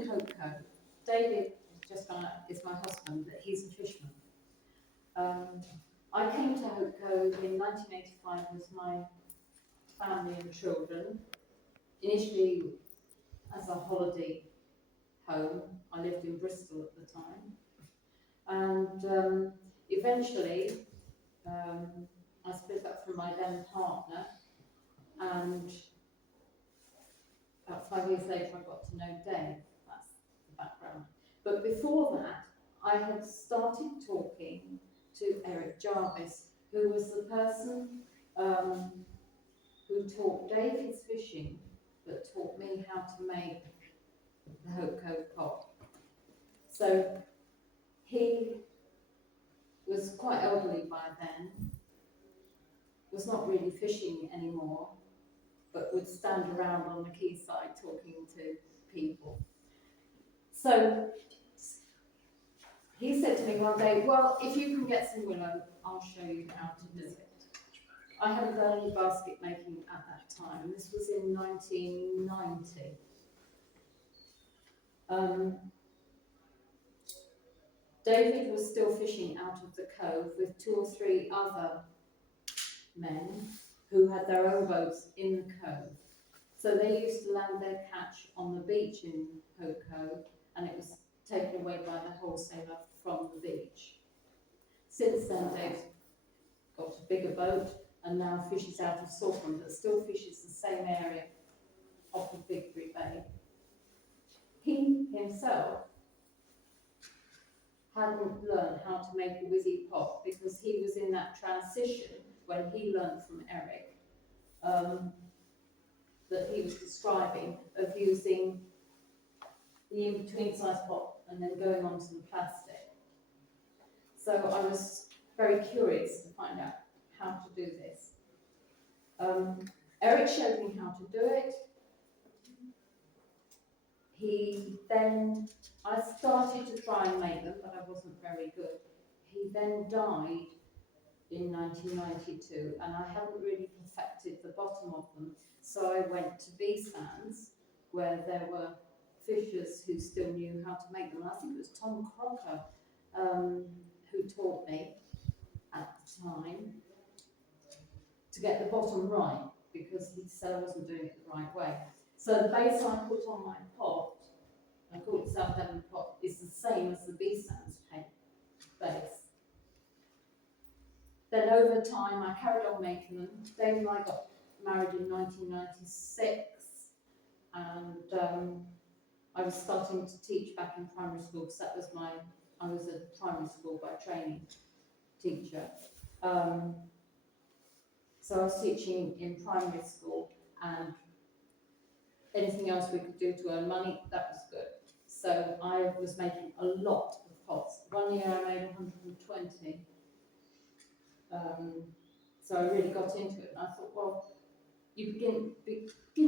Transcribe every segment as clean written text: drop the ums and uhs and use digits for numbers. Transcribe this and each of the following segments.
in Hope Cove. David just found out is my husband, that he's a fisherman. I came to Hope Cove in 1985 with my family and children, initially as a holiday home. I lived in Bristol at the time, and eventually I split up from my then partner, and about 5 years later I got to know Dave. That's the background. But before that, I had started talking to Eric Jarvis, who was the person who taught David's fishing, but taught me how to make the Hope Cove pot. So he was quite elderly by then, was not really fishing anymore, but would stand around on the quayside talking to people. So he said to me one day, well, if you can get some willow, I'll show you how to do it. I hadn't done any basket making at that time. This was in 1990. David was still fishing out of the cove with 2 or 3 other men who had their own boats in the cove. So they used to land their catch on the beach in Hope Cove, and it was taken away by the wholesaler from the beach. Since then, they've got a bigger boat and now fishes out of Saltburn, but still fishes the same area off of Victory Bay. He himself hadn't learned how to make a Withy pot because he was in that transition when he learned from Eric that he was describing of using the in-between size pot and then going on to the plastic. So I was very curious to find out how to do this. Eric showed me how to do it. I started to try and make them, but I wasn't very good. He then died in 1992, and I hadn't really perfected the bottom of them. So I went to B-Sands, where there were fishers who still knew how to make them. I think it was Tom Crocker who taught me at the time to get the bottom right, because he said I wasn't doing it the right way. So the base I put on my pot, I call it South Devon pot, is the same as the B-Sands base. Then over time I carried on making them. Dave and I got married in 1996, and I was starting to teach back in primary school, because that was I was a primary school by training teacher. So I was teaching in primary school, and anything else we could do to earn money, that was good. So I was making a lot of pots. One year I made 120. So I really got into it, and I thought, well, you begin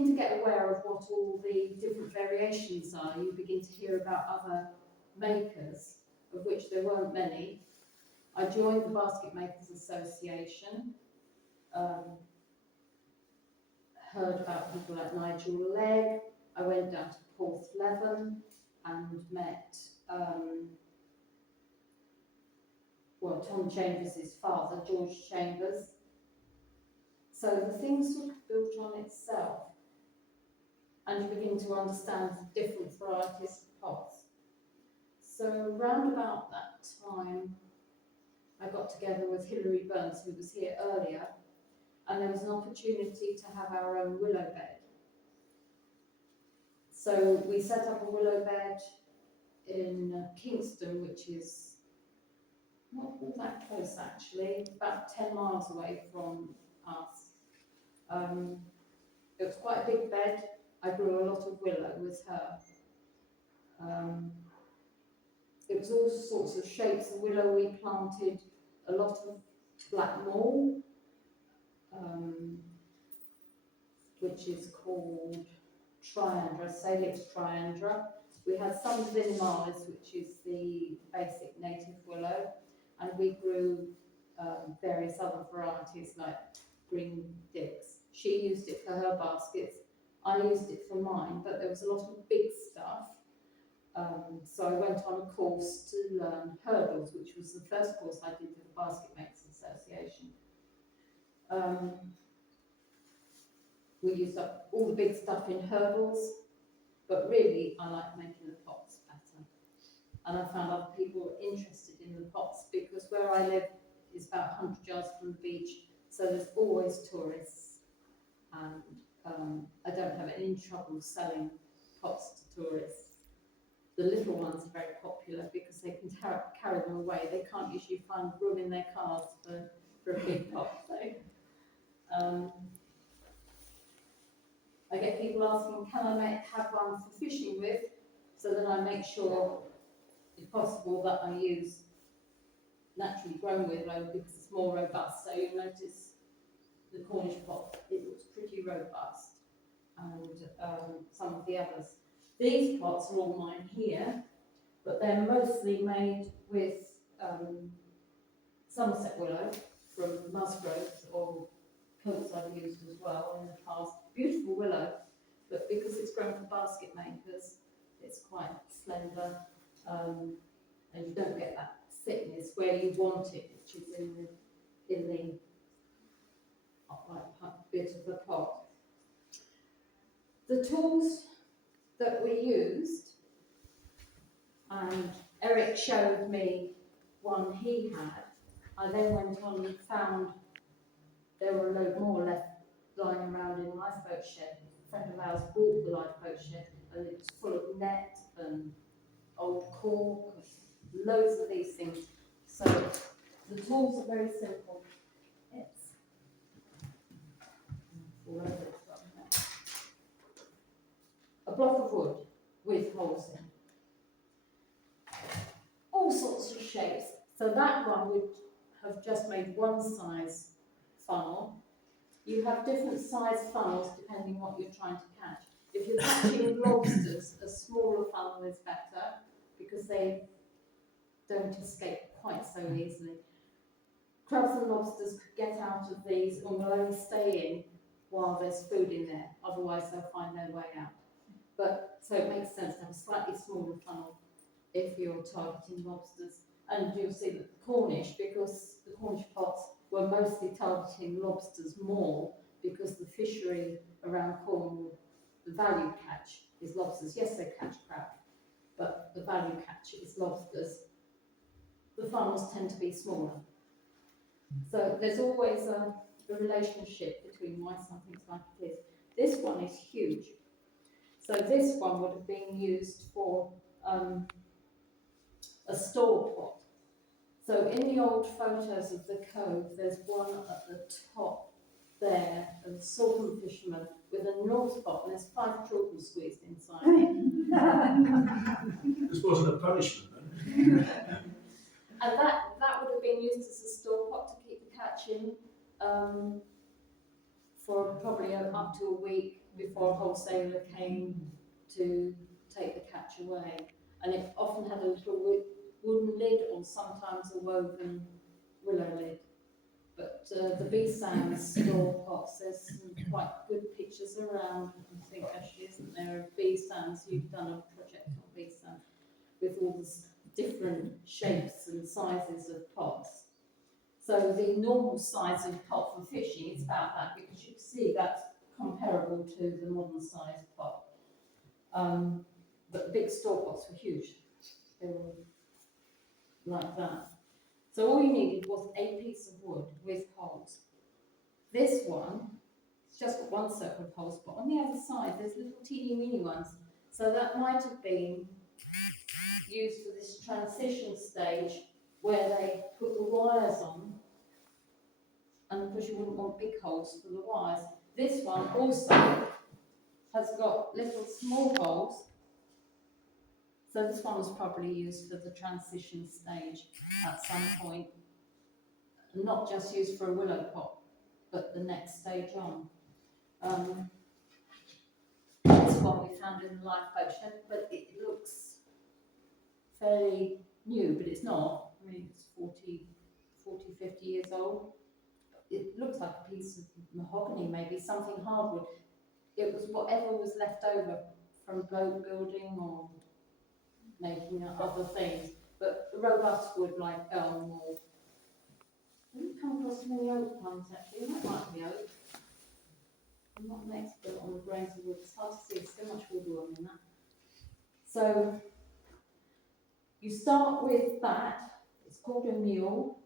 to get aware of what all the different variations are. You begin to hear about other makers, of which there weren't many. I joined the Basket Makers Association, heard about people like Nigel Legg. I went down to Porthleven and met Tom Chambers' father, George Chambers. So the thing sort of built on itself, and you begin to understand the different varieties of pots. So round about that time, I got together with Hilary Burns, who was here earlier, and there was an opportunity to have our own willow bed. So we set up a willow bed in Kingston, which is not all that close actually, about 10 miles away from us. It was quite a big bed. I grew a lot of willow with her. It was all sorts of shapes of willow. We planted a lot of black mall, which is called Triandra, Salix Triandra. We had some Vinimalis, which is the basic native willow, and we grew various other varieties like Green Dix. She used it for her baskets, I used it for mine, but there was a lot of big stuff, So I went on a course to learn hurdles, which was the first course I did with the Basket Makers Association. We used up all the big stuff in hurdles, but really I like making the pots better. And I found other people were interested in the pots because where I live is about 100 yards from the beach, so there's always tourists, and I don't have any trouble selling pots to tourists. The little ones are very popular because they can carry them away. They can't usually find room in their cars for a big pot. So, I get people asking, can I have one for fishing with? So then I make sure, if possible, that I use naturally grown willow because it's more robust. So you notice the Cornish pot, it looks pretty robust, and some of the others. These pots are all mine here, but they're mostly made with Somerset willow from Musgroves, or kilts I've used as well in the past. Beautiful willow, but because it's grown for basket makers, it's quite slender, and you don't get that thickness where you want it, which is in the upright bit of the pot. The tools that we used, and Eric showed me one he had. I then went on and found there were a load more left lying around in the lifeboat shed. A friend of ours bought the lifeboat shed, and it was full of net and old cork, loads of these things. So the tools are very simple. It's all over it. A block of wood with holes in. All sorts of shapes. So that one would have just made one size funnel. You have different size funnels depending what you're trying to catch. If you're catching lobsters, a smaller funnel is better because they don't escape quite so easily. Crabs and lobsters could get out of these and will only stay in while there's food in there, otherwise they'll find their way out. But so it makes sense to have a slightly smaller funnel if you're targeting lobsters. And you'll see that the Cornish, because the Cornish pots were mostly targeting lobsters more, because the fishery around Cornwall, the value catch is lobsters. Yes, they catch crab, but the value catch is lobsters. The funnels tend to be smaller. So there's always a relationship between why something's like it is. This one is huge. So this one would have been used for a store pot. So in the old photos of the cove, there's one at the top there of a saltwater fisherman with an enormous pot, and there's 5 children squeezed inside it. This wasn't a punishment, then. And that would have been used as a store pot to keep the catch in for probably up to a week before a wholesaler came to take the catch away. And it often had a little wooden lid or sometimes a woven willow lid. But the B-Sands store pots, there's some quite good pictures around, I think actually, isn't there, of B-Sands. You've done a project on B-Sands with all the different shapes and sizes of pots. So the normal size of pot for fishing is about that, because you can see that's comparable to the modern size pot. But the big store pots were huge. They were like that. So all you needed was a piece of wood with holes. This one, it's just got one circle of holes, but on the other side there's little teeny weeny ones. So that might have been used for this transition stage where they put the wires on, and of course you wouldn't want big holes for the wires. This one also has got little small holes. So this one was probably used for the transition stage at some point, not just used for a willow pot, but the next stage on. This one we found in the lifeboat shed, but it looks fairly new, but it's not. I mean, it's 40, 50 years old. It looks like a piece of mahogany, maybe something hardwood. It was whatever was left over from boat building or making other things. But robust wood like elm or, I haven't come across many oak ones actually, that might be oak. I'm not an expert on the grains of wood, it's hard to see, there's so much woodworm in that. So you start with that, it's called a mule,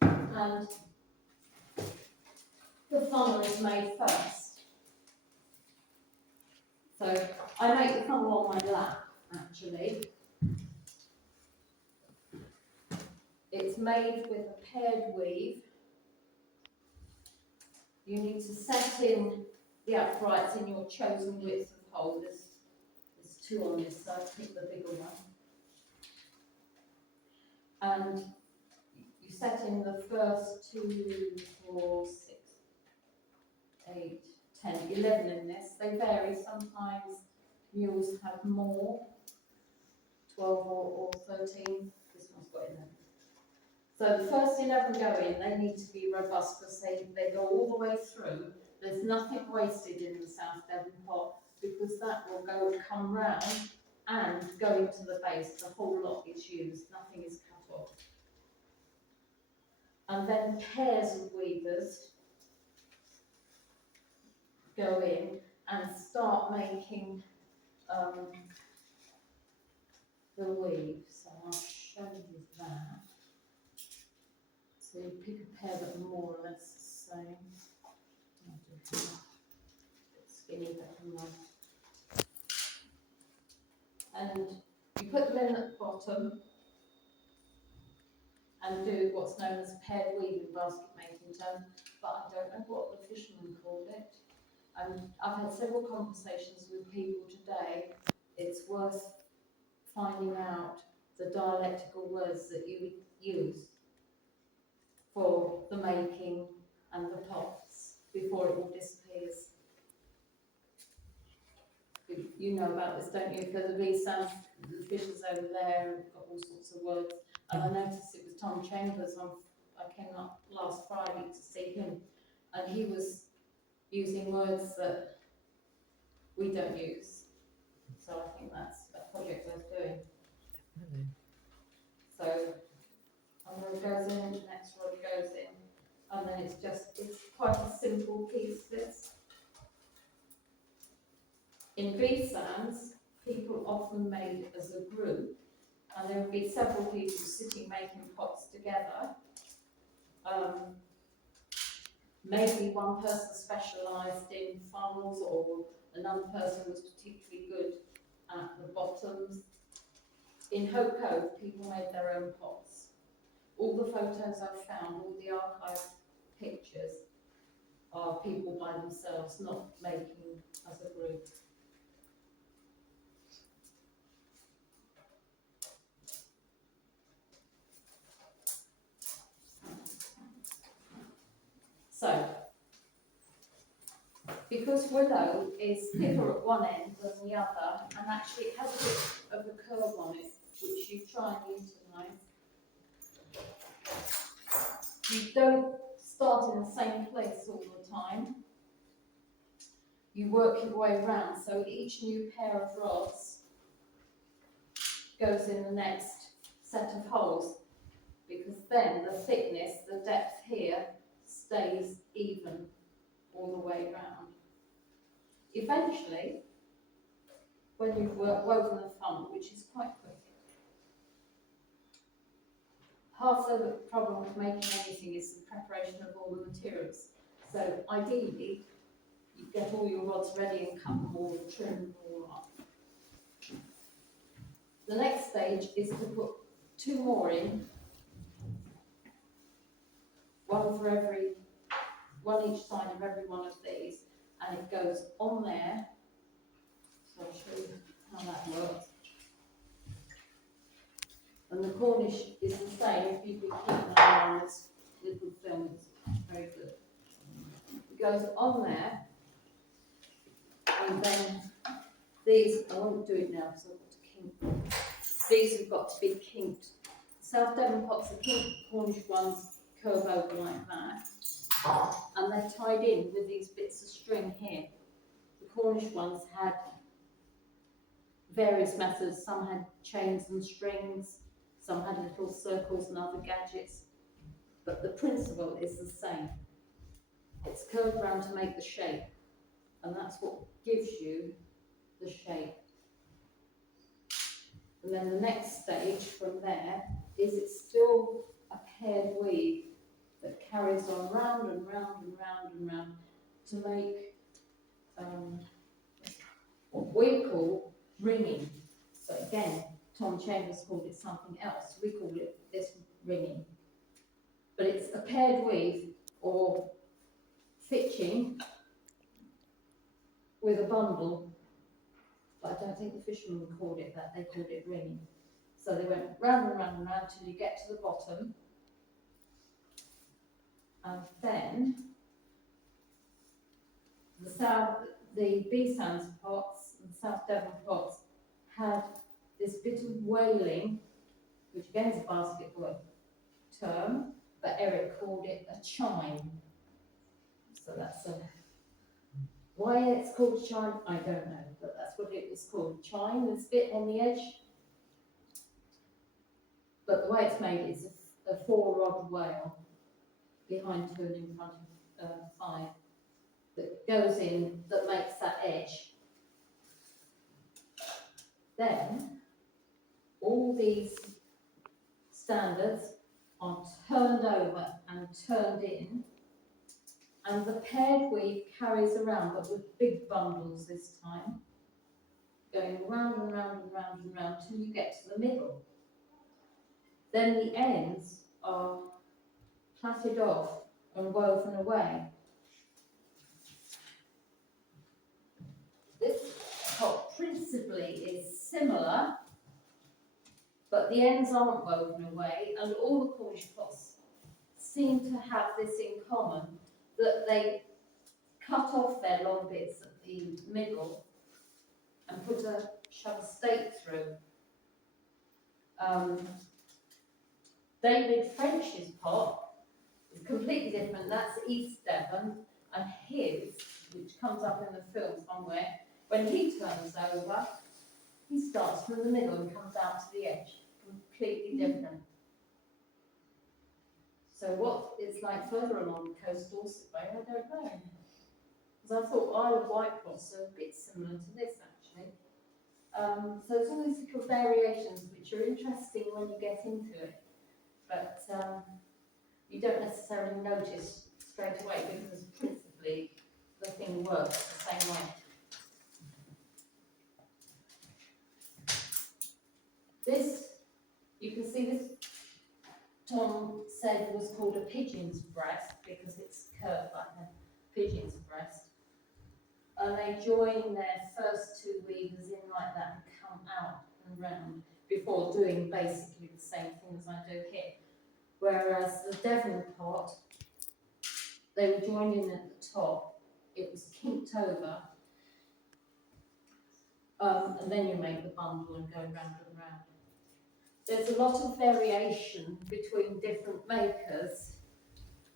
and the funnel is made first. So I make the funnel on my lap, actually. It's made with a paired weave. You need to set in the uprights in your chosen width of hole. There's two on this, so I pick the bigger one. And you set in the first 2, 4, 6, 8, 10, 11 in this. They vary. Sometimes mules have more, 12 or 13. This one's got 11. So the first 11 go in, they need to be robust because they go all the way through. There's nothing wasted in the South Devon pot because that will come round and go into the base. The whole lot is used, nothing is cut off. And then pairs of weavers go in and start making the weave. So I'll show you that. So you pick a pair that are more or less the same. I'll do a bit skinny but long. And you put them in at the bottom and do what's known as paired weaving basket making term, but I don't know what the fishermen called it. I've had several conversations with people today. It's worth finding out the dialectical words that you use for the making and the pots before it all disappears. You know about this, don't you? Because the bee sounds, the fishers over there have got all sorts of words. And I noticed it was Tom Chambers I came up last Friday to see him, and he was using words that we don't use. So I think that's a project worth doing. Definitely. So one rod goes in, the next rod goes in, and then it's quite a simple piece, this. In bee sands, people often made as a group, and there would be several people sitting making pots together. Maybe one person specialised in funnels, or another person was particularly good at the bottoms. In Hope Cove, people made their own pots. All the photos I've found, all the archived pictures, are people by themselves, not making as a group. So, because willow is thicker at one end than the other, and actually it has a bit of a curve on it, which you try and utilise. You don't start in the same place all the time. You work your way around, so each new pair of rods goes in the next set of holes, because then the thickness, the depth here, stays even all the way round. Eventually, when you've woven the funnel, which is quite quick, half the problem with making anything is the preparation of all the materials. So ideally, you get all your rods ready and cut them all and trim them all up. The next stage is to put 2 more in, one each side of every one of these, and it goes on there. So I'll show you how that works. And the Cornish is the same. If you could keep an eye on this little film, it's very good. It goes on there, and then these, I won't do it now because I've got to kink them. These have got to be kinked. South Devon pots are kinked, Cornish ones curve over like that. And they're tied in with these bits of string here. The Cornish ones had various methods. Some had chains and strings, some had little circles and other gadgets, but the principle is the same. It's curved round to make the shape, and that's what gives you the shape. And then the next stage from there is it's still a paired weave that carries on round and round and round and round to make what we call ringing. So again, Tom Chambers called it something else. We call it this ringing. But it's a paired weave or fitching with a bundle. But I don't think the fishermen called it that. They called it ringing. So they went round and round and round till you get to the bottom. And then the B Sands pots and South Devon pots had this bit of whaling, which again is a basketball term, but Eric called it a chine. So that's why it's called chine, I don't know, but that's what it was called. Chine, this bit on the edge. But the way it's made is a 4-rod whale behind 2 and in front of 5 that goes in, that makes that edge. Then all these standards are turned over and turned in, and the paired weave carries around, but with big bundles this time, going round and round and round and round till you get to the middle. Then the ends are plaited off and woven away. This top principally is similar, but the ends aren't woven away, and all the Cornish pots seem to have this in common, that they cut off their long bits at the middle and shove a stake through. David French's pot is completely different. That's East Devon, and his, which comes up in the film somewhere, when he turns over, he starts from the middle and comes out to the edge. Completely different. So what it's like further along the coast Dorset way, I don't know. Because I thought Isle of Wight pots are a bit similar to this actually. So there's all these little variations which are interesting when you get into it, but you don't necessarily notice straight away because principally the thing works the same way. This, you can see this, Tom said was called a pigeon's breast because it's curved like a pigeon's breast. And they join their first 2 weavers in like that and come out and round before doing basically the same thing as I do here. Whereas the Devon pot, they were joined in at the top, it was kinked over, and then you make the bundle and go round and round. There's a lot of variation between different makers,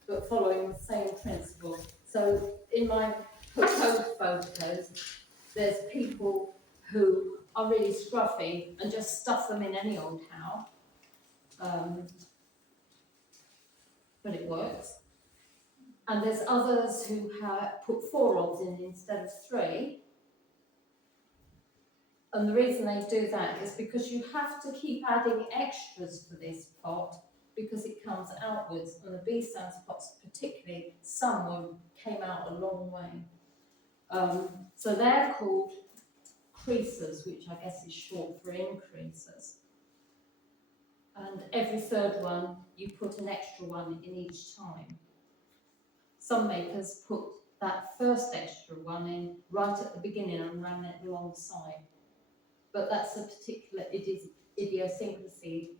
but following the same principle. So in my proposed photos, there's people who are really scruffy and just stuff them in any old how, but it works. And there's others who put 4 rods in instead of 3. And the reason they do that is because you have to keep adding extras for this pot because it comes outwards, and the B Sands pots particularly, some came out a long way. So they're called creases, which I guess is short for increases. And every 3rd one, you put an extra one in each time. Some makers put that first extra one in right at the beginning and ran it alongside. But that's a particular idiosyncrasy,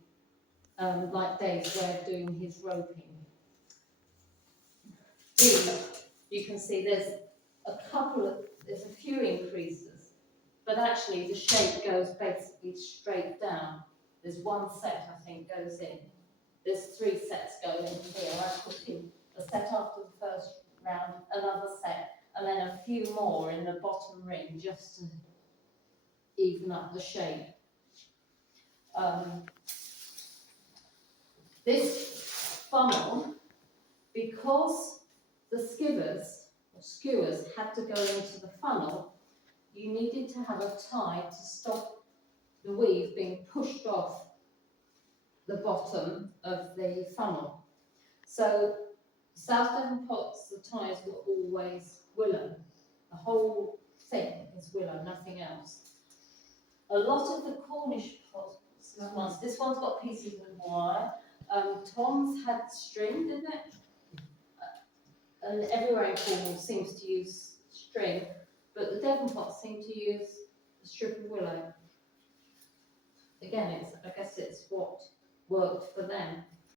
like Dave's way of doing his roping. Here, you can see there's a few increases, but actually the shape goes basically straight down. There's 1 set, I think, goes in. There's 3 sets going in here. I put in a set after the first round, another set, and then a few more in the bottom ring just to even up the shape. This funnel, because the skewers had to go into the funnel, you needed to have a tie to stop the weave being pushed off the bottom of the funnel. So South Devon pots, the ties were always willow. The whole thing is willow, nothing else. A lot of the Cornish pots, this one's got pieces of wire. Tom's had string, didn't it? And everywhere in Cornwall seems to use string, but the Devon pots seem to use a strip of willow. Again, I guess it's what worked for them.